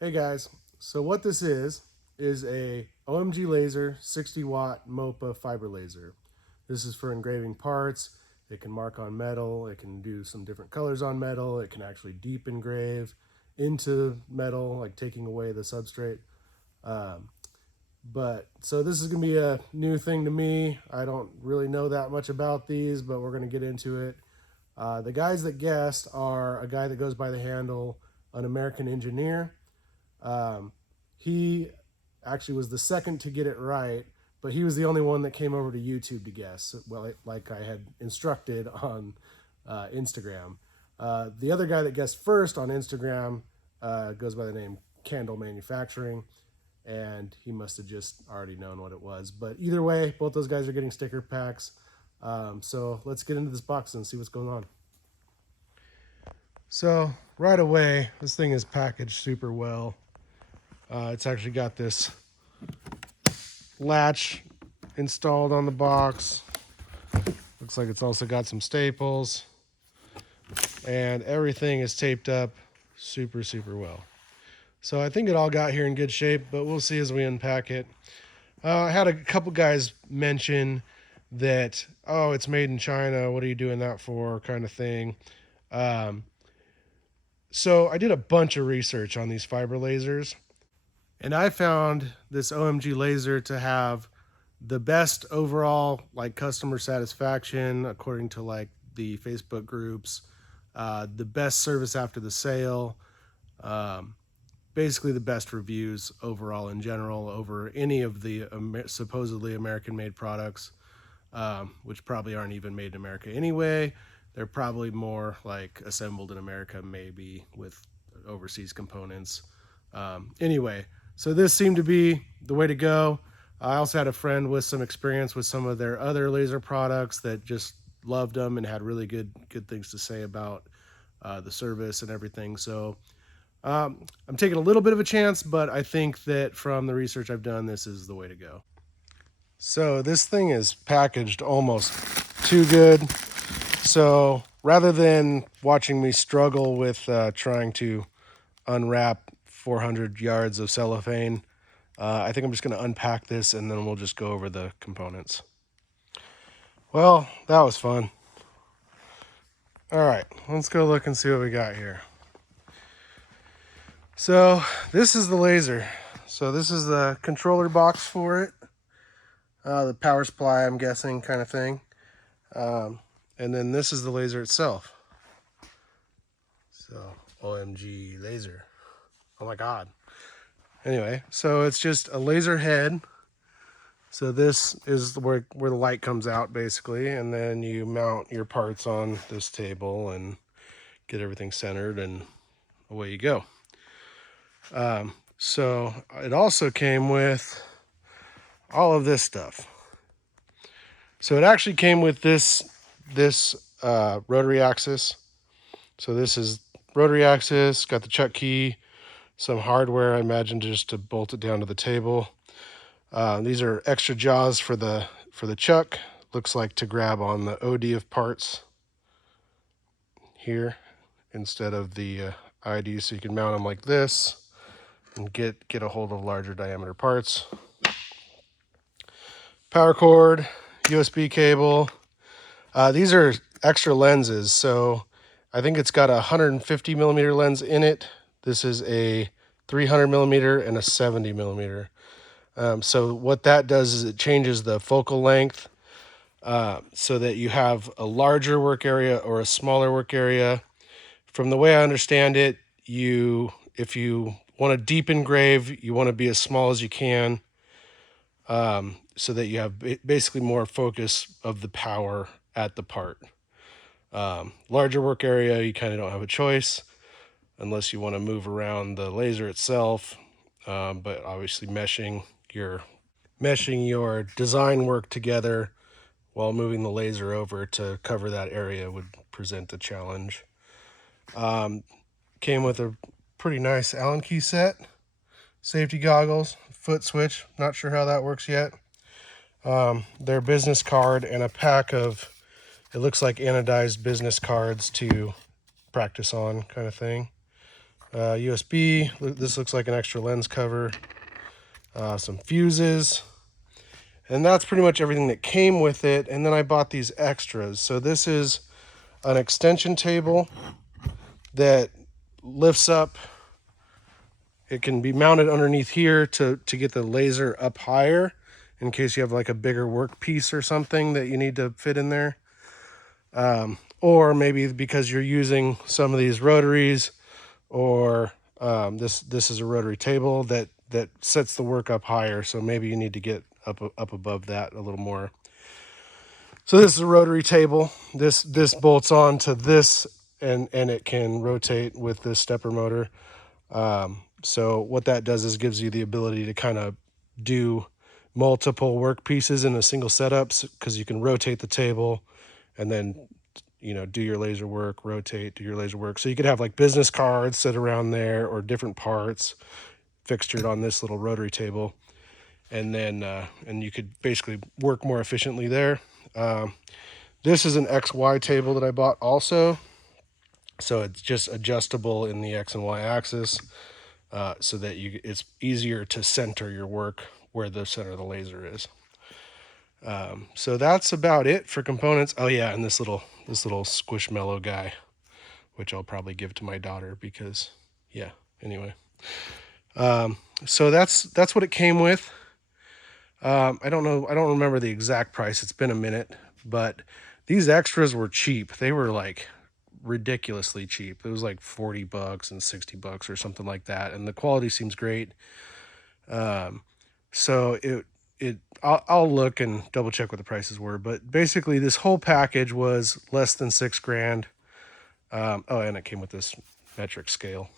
Hey guys, so what this is a OMG Laser 60 watt MOPA fiber laser. This is for engraving parts. It can mark on metal, it can do some different colors on metal, it can actually deep engrave into metal, like taking away the substrate. Um, so this is going to be a new thing to me. I don't really know that much about these, but we're going to get into it. The guys that guessed are a guy that goes by the handle An American Engineer. He actually was the second to get it right, but he was the only one that came over to YouTube to guess, well, like I had instructed on Instagram. The other guy that guessed first on Instagram goes by the name Candle Manufacturing, and he must have just already known what it was. But either way, both those guys are getting sticker packs. So let's get into this box and see what's going on. So right away, this thing is packaged super well. It's actually got this latch installed on the box. Looks like it's also got some staples. And everything is taped up super, super well. So I think it all got here in good shape, but we'll see as we unpack it. I had a couple guys mention that, oh, it's made in China, what are you doing that for, kind of thing. So I did a bunch of research on these fiber lasers, and I found this OMG laser to have the best overall like customer satisfaction according to like the Facebook groups, the best service after the sale, basically the best reviews overall in general over any of the supposedly American made products, which probably aren't even made in America anyway. They're probably more like assembled in America, maybe with overseas components. Anyway, so this seemed to be the way to go. I also had a friend with some experience with some of their other laser products that just loved them and had really good things to say about the service and everything. So I'm taking a little bit of a chance, but I think that from the research I've done, this is the way to go. So this thing is packaged almost too good. So rather than watching me struggle with trying to unwrap 400 yards of cellophane, I think I'm just going to unpack this and then we'll just go over the components. Well, that was fun. All right, let's go look and see what we got here. So this is the laser. So this is the controller box for it. The power supply, I'm guessing, kind of thing. And then this is the laser itself. So OMG Laser. Oh my God. Anyway, so it's just a laser head. So this is where the light comes out basically, and then you mount your parts on this table and get everything centered and away you go. So it also came with all of this stuff. So it actually came with this rotary axis. So this is rotary axis, got the chuck key, some hardware, I imagine, just to bolt it down to the table. These are extra jaws for the chuck. Looks like to grab on the OD of parts here instead of the ID, so you can mount them like this and get a hold of larger diameter parts. Power cord, USB cable. These are extra lenses, so I think it's got a 150 millimeter lens in it. This is a 300 millimeter and a 70 millimeter. So what that does is it changes the focal length so that you have a larger work area or a smaller work area. From the way I understand it, if you want to deep engrave, you want to be as small as you can, so that you have basically more focus of the power at the part. Larger work area, you kind of don't have a choice unless you want to move around the laser itself, but obviously meshing your design work together while moving the laser over to cover that area would present a challenge. Came with a pretty nice Allen key set, safety goggles, foot switch, not sure how that works yet, their business card, and a pack of, it looks like anodized business cards to practice on, kind of thing. USB. This looks like an extra lens cover. Some fuses. And that's pretty much everything that came with it. And then I bought these extras. So this is an extension table that lifts up. It can be mounted underneath here to get the laser up higher in case you have like a bigger workpiece or something that you need to fit in there. Or maybe because you're using some of these rotaries, or this is a rotary table that sets the work up higher. So maybe you need to get up above that a little more. So this is a rotary table. This bolts on to this, and it can rotate with this stepper motor. So what that does is gives you the ability to kind of do multiple work pieces in a single setup, because you can rotate the table and then, you know, do your laser work, rotate, do your laser work. So you could have like business cards sit around there, or different parts fixtured on this little rotary table. And then, and you could basically work more efficiently there. This is an XY table that I bought also. So it's just adjustable in the X and Y axis, so that it's easier to center your work where the center of the laser is. So that's about it for components. Oh yeah, and this little squishmallow guy, which I'll probably give to my daughter because, yeah. Anyway, so that's what it came with. I don't remember the exact price. It's been a minute, but these extras were cheap. They were like ridiculously cheap. It was like $40 and $60 or something like that, and the quality seems great. So I'll look and double check what the prices were, but basically this whole package was less than $6,000. Oh, and it came with this metric scale.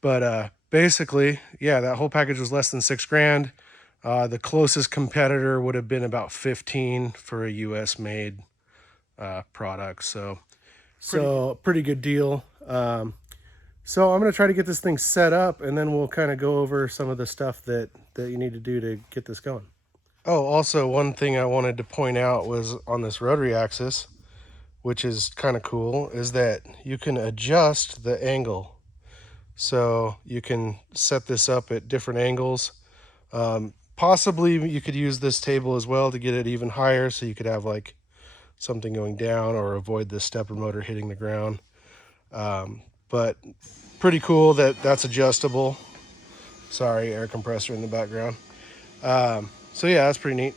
But basically, yeah, that whole package was less than $6,000. The closest competitor would have been about 15 for a US made product. So pretty good deal. So I'm going to try to get this thing set up, and then we'll kind of go over some of the stuff that you need to do to get this going. Oh, also one thing I wanted to point out was on this rotary axis, which is kind of cool, is that you can adjust the angle. So you can set this up at different angles. Possibly you could use this table as well to get it even higher, so you could have like something going down or avoid the stepper motor hitting the ground. But pretty cool that that's adjustable. Sorry, air compressor in the background. So yeah, that's pretty neat.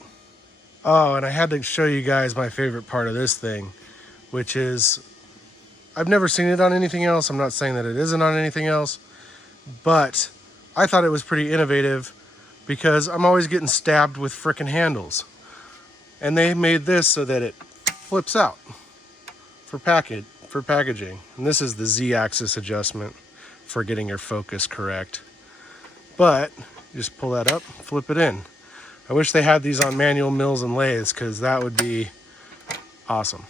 Oh, and I had to show you guys my favorite part of this thing, which is I've never seen it on anything else. I'm not saying that it isn't on anything else, but I thought it was pretty innovative because I'm always getting stabbed with frickin' handles. And they made this so that it flips out for packaging. And this is the Z-axis adjustment for getting your focus correct. But you just pull that up, flip it in. I wish they had these on manual mills and lathes, because that would be awesome.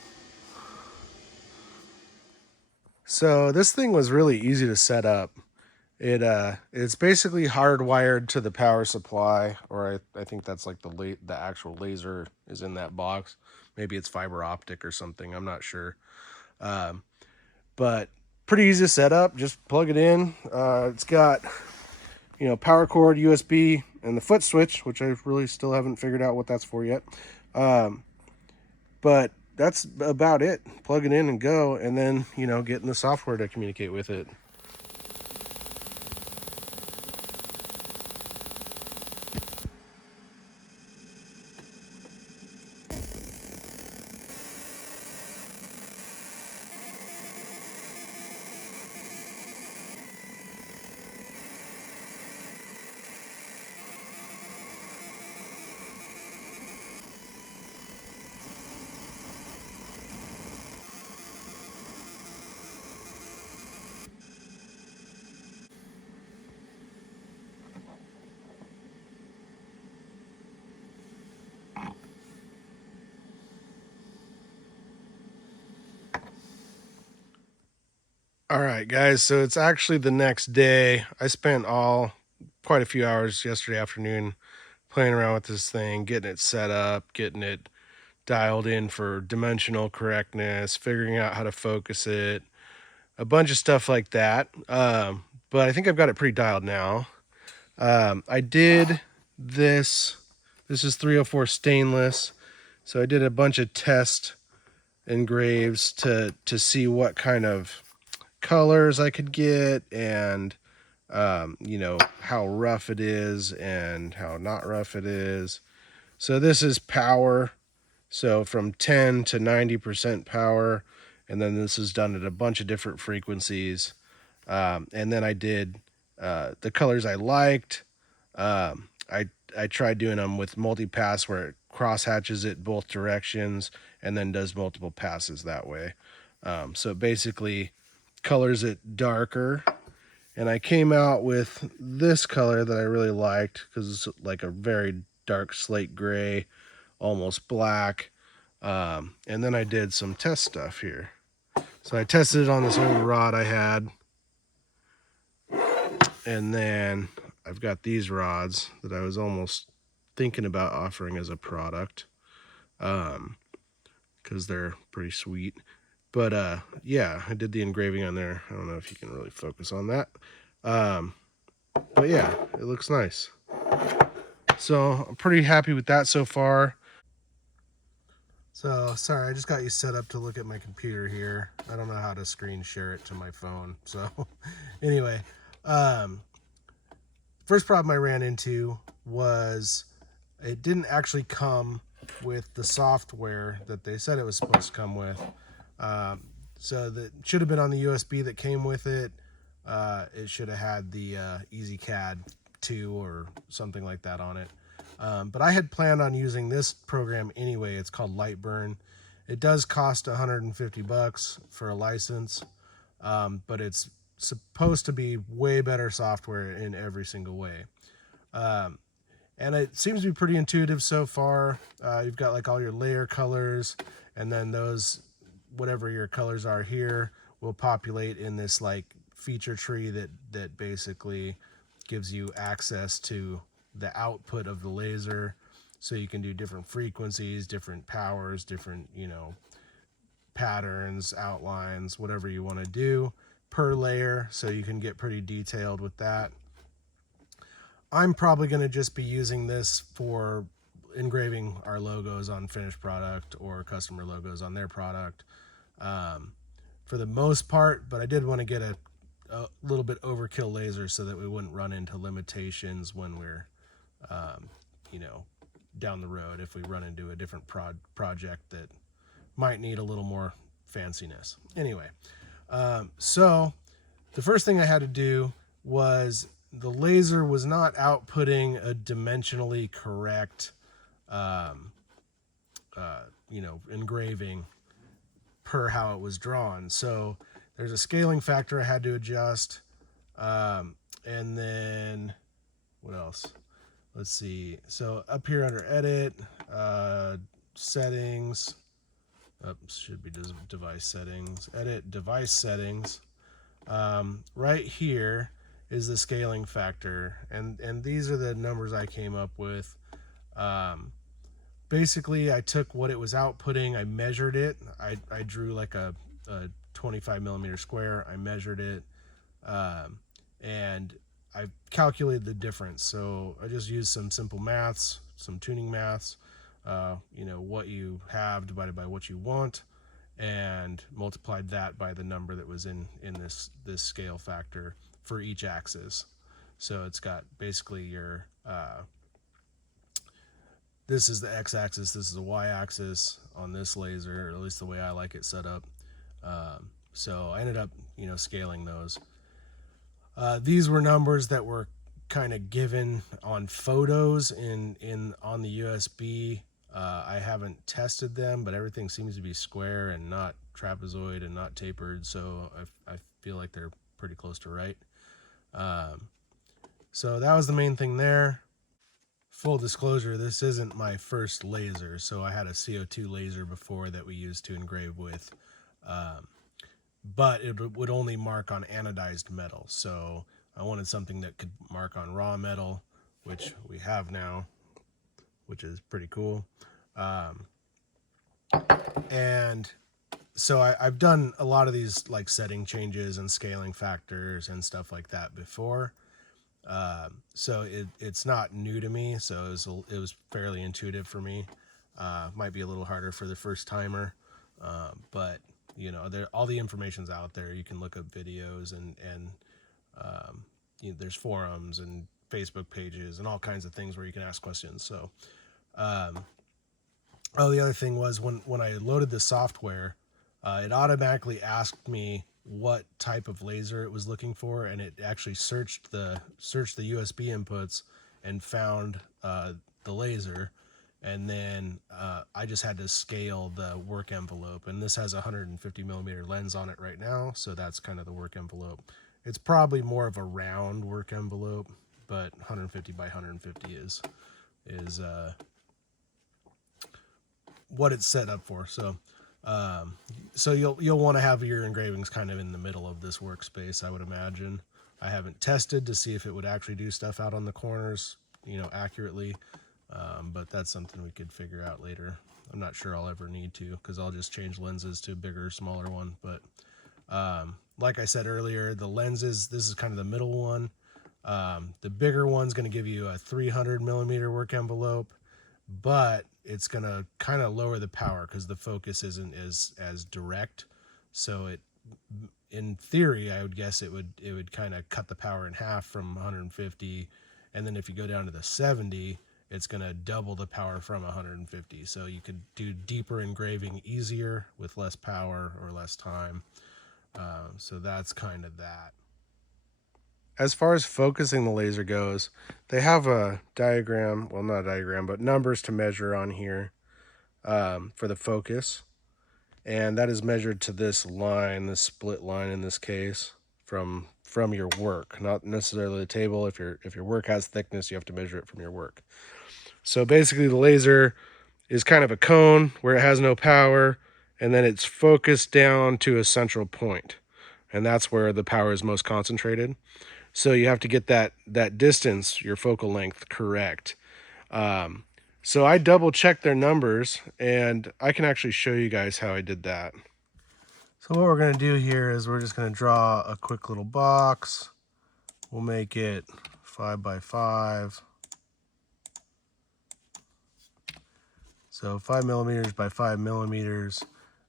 So this thing was really easy to set up. It's basically hardwired to the power supply, or I think that's like the actual laser is in that box. Maybe it's fiber optic or something, I'm not sure. But pretty easy to set up. Just plug it in. It's got, you know, power cord, USB, and the foot switch, which I really still haven't figured out what that's for yet. But that's about it. Plug it in and go, and then, you know, get in the software to communicate with it. All right, guys, so it's actually the next day. I spent quite a few hours yesterday afternoon playing around with this thing, getting it set up, getting it dialed in for dimensional correctness, figuring out how to focus it, a bunch of stuff like that. But I think I've got it pretty dialed now. I did this. This is 304 stainless. So I did a bunch of test engraves to see what kind of colors I could get, and you know, how rough it is and how not rough it is. So this is power. So from 10 to 90% power. And then this is done at a bunch of different frequencies. And then I did the colors I liked. I tried doing them with multi-pass where it cross hatches it both directions and then does multiple passes that way. So it basically colors it darker. And I came out with this color that I really liked because it's like a very dark slate gray, almost black. And then I did some test stuff here. So I tested it on this old rod I had. And then I've got these rods that I was almost thinking about offering as a product, because they're pretty sweet. But yeah, I did the engraving on there. I don't know if you can really focus on that. But yeah, it looks nice. So I'm pretty happy with that so far. So sorry, I just got you set up to look at my computer here. I don't know how to screen share it to my phone. So anyway, first problem I ran into was it didn't actually come with the software that they said it was supposed to come with. So that should have been on the USB that came with it. It should have had the EasyCAD 2 or something like that on it. But I had planned on using this program anyway. It's called Lightburn. It does cost $150 for a license, but it's supposed to be way better software in every single way. And it seems to be pretty intuitive so far. You've got like all your layer colors, and then those, whatever your colors are here, will populate in this like feature tree that basically gives you access to the output of the laser, so you can do different frequencies, different powers, different, you know, patterns, outlines, whatever you want to do per layer, so you can get pretty detailed with that. I'm probably going to just be using this for engraving our logos on finished product or customer logos on their product, for the most part. But I did want to get a little bit overkill laser so that we wouldn't run into limitations when we're, you know, down the road, if we run into a different project that might need a little more fanciness. Anyway, so the first thing I had to do was, the laser was not outputting a dimensionally correct, you know, engraving per how it was drawn. So there's a scaling factor I had to adjust. And then what else? Let's see. So up here under edit, settings, should be device settings, edit device settings. Right here is the scaling factor, and these are the numbers I came up with. Basically, I took what it was outputting, I measured it, I drew like a 25 millimeter square, I measured it, and I calculated the difference. So I just used some simple maths, some tuning maths, you know, what you have divided by what you want, and multiplied that by the number that was in this scale factor for each axis. So it's got basically your, this is the x-axis, this is the y-axis on this laser, or at least the way I like it set up. So I ended up, you know, scaling those. These were numbers that were kind of given on photos on the USB. I haven't tested them, but everything seems to be square and not trapezoid and not tapered, so I feel like they're pretty close to right. So that was the main thing there. Full disclosure, this isn't my first laser. So I had a CO2 laser before that we used to engrave with, but it would only mark on anodized metal. So I wanted something that could mark on raw metal, which we have now, which is pretty cool. And So I've done a lot of these like setting changes and scaling factors and stuff like that before. So it's not new to me. So it was fairly intuitive for me. Might be a little harder for the first timer, but you know, all the information's out there. You can look up videos and you know, there's forums and Facebook pages and all kinds of things where you can ask questions. So, oh, the other thing was when I loaded the software, it automatically asked me what type of laser it was looking for, and it actually searched the USB inputs and found the laser, and then I just had to scale the work envelope, and this has a 150 millimeter lens on it right now, so that's kind of the work envelope. It's probably more of a round work envelope, but 150 by 150 is what it's set up for. So so you'll want to have your engravings kind of in the middle of this workspace, I would imagine. I haven't tested to see if it would actually do stuff out on the corners, you know, accurately, but that's something we could figure out later. I'm not sure I'll ever need to, because I'll just change lenses to a bigger, smaller one. But like I said earlier, the lenses, this is kind of the middle one. The bigger one's going to give you a 300 millimeter work envelope, but it's going to kind of lower the power because the focus isn't as direct. So it, in theory, I would guess it would kind of cut the power in half from 150, and then if you go down to the 70, it's going to double the power from 150. So you could do deeper engraving easier with less power or less time. So that's kind of that. As far as focusing the laser goes, they have a diagram, well, not a diagram, but numbers to measure on here for the focus. And that is measured to this line, this split line in this case, from your work, not necessarily the table. If your work has thickness, you have to measure it from your work. So basically the laser is kind of a cone where it has no power, and then it's focused down to a central point. And that's where the power is most concentrated. So you have to get that distance, your focal length, correct. So I double checked their numbers, and I can actually show you guys how I did that. So what we're going to do here is we're just going to draw a quick little box. We'll make it 5 by 5. So 5 millimeters by 5 millimeters.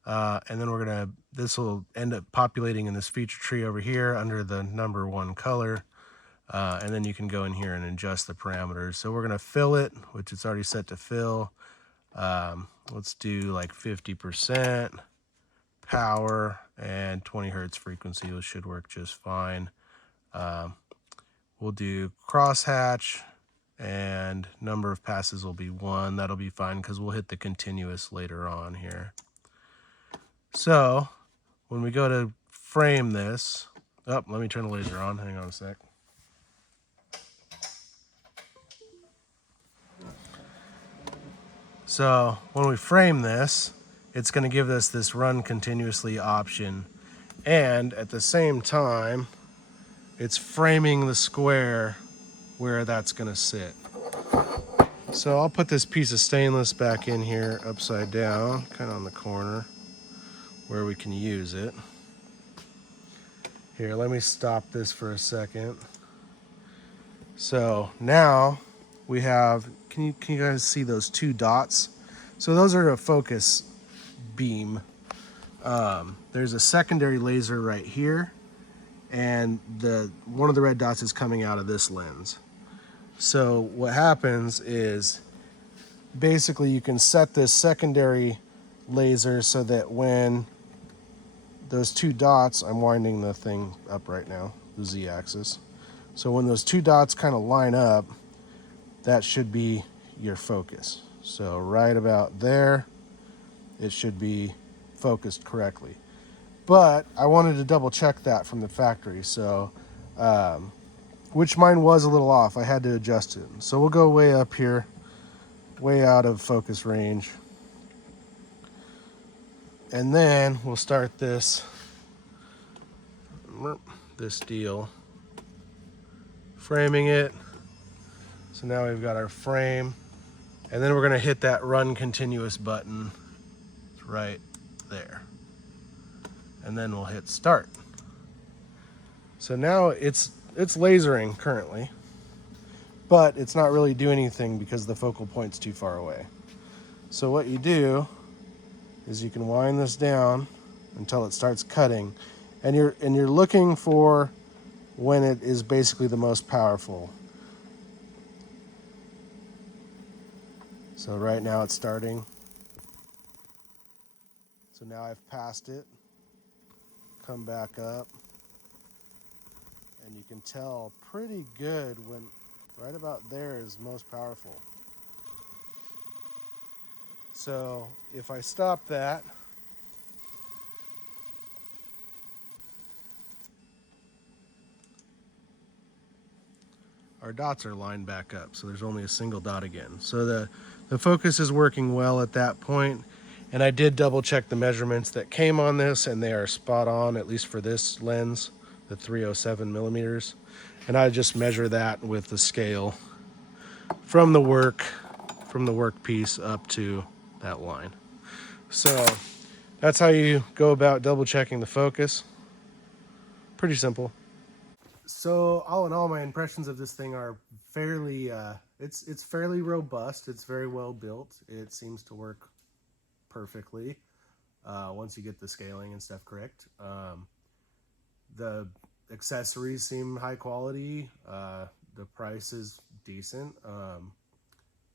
And then this will end up populating in this feature tree over here under the number 1 color. And then you can go in here and adjust the parameters. So we're going to fill it, which it's already set to fill. Let's do like 50% power and 20 hertz frequency, which should work just fine. We'll do crosshatch, and number of passes will be 1. That'll be fine because we'll hit the continuous later on here. So when we go to frame this, let me turn the laser on. Hang on a sec. So when we frame this, it's going to give us this run continuously option. And at the same time, it's framing the square where that's going to sit. So I'll put this piece of stainless back in here upside down, kind of on the corner where we can use it. Here, let me stop this for a second. So now we have, can you guys see those 2 dots? So those are a focus beam. There's a secondary laser right here, and one of the red dots is coming out of this lens. So what happens is basically you can set this secondary laser so that when those 2 dots, I'm winding the thing up right now, the Z-axis. So when those 2 dots kind of line up, that should be your focus. So right about there, it should be focused correctly. But I wanted to double check that from the factory, so which mine was a little off. I had to adjust it. So we'll go way up here, way out of focus range. And then we'll start this deal, framing it. So now we've got our frame, and then we're going to hit that run continuous button right there. and then we'll hit start. So now it's lasering currently, but it's not really doing anything because the focal point's too far away. So what you do is you can wind this down until it starts cutting, and you're looking for when it is basically the most powerful. So right now it's starting. So now I've passed it, come back up, and you can tell pretty good when right about there is most powerful. So if I stop that, our dots are lined back up, so there's only a single dot again. So the focus is working well at that point, and I did double check the measurements that came on this, and they are spot on, at least for this lens, the 307 millimeters. And I just measure that with the scale from the work piece up to that line. So that's how you go about double checking the focus. Pretty simple. So all in all, my impressions of this thing are fairly it's fairly robust. It's very well built. It seems to work perfectly once you get the scaling and stuff correct. The accessories seem high quality. The price is decent.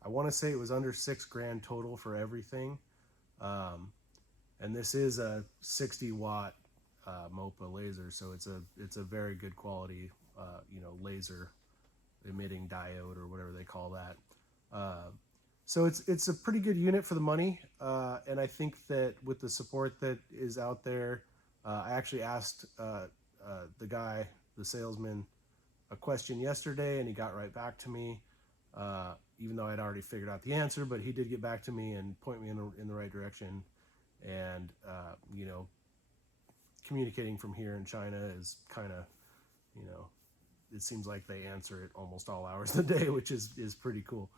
I want to say it was under $6,000 total for everything. And this is a 60-watt MOPA laser, so it's a very good quality, laser emitting diode or whatever they call that. So it's a pretty good unit for the money, and I think that with the support that is out there, I actually asked the salesman, a question yesterday, and he got right back to me. Even though I'd already figured out the answer, but he did get back to me and point me in the right direction. And communicating from here in China is kind of, it seems like they answer it almost all hours of the day, which is pretty cool.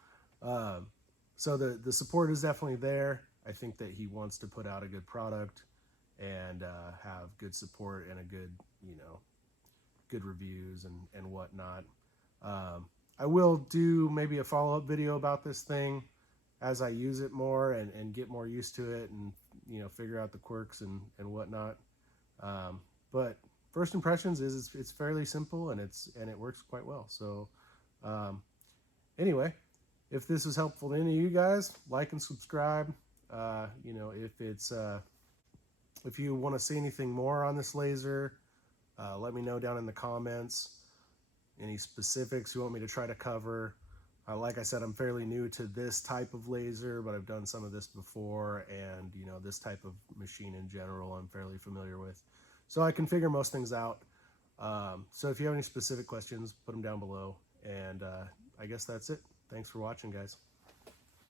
So the support is definitely there. I think that he wants to put out a good product and have good support and a good, good reviews and whatnot. I will do maybe a follow-up video about this thing as I use it more and get more used to it and, figure out the quirks and whatnot. But first impressions is it's fairly simple and it works quite well. So anyway, if this was helpful to any of you guys, like and subscribe. If you want to see anything more on this laser, let me know down in the comments. Any specifics you want me to try to cover. Like I said, I'm fairly new to this type of laser, but I've done some of this before, and this type of machine in general I'm fairly familiar with. So I can figure most things out. So if you have any specific questions, put them down below, and I guess that's it. Thanks for watching, guys.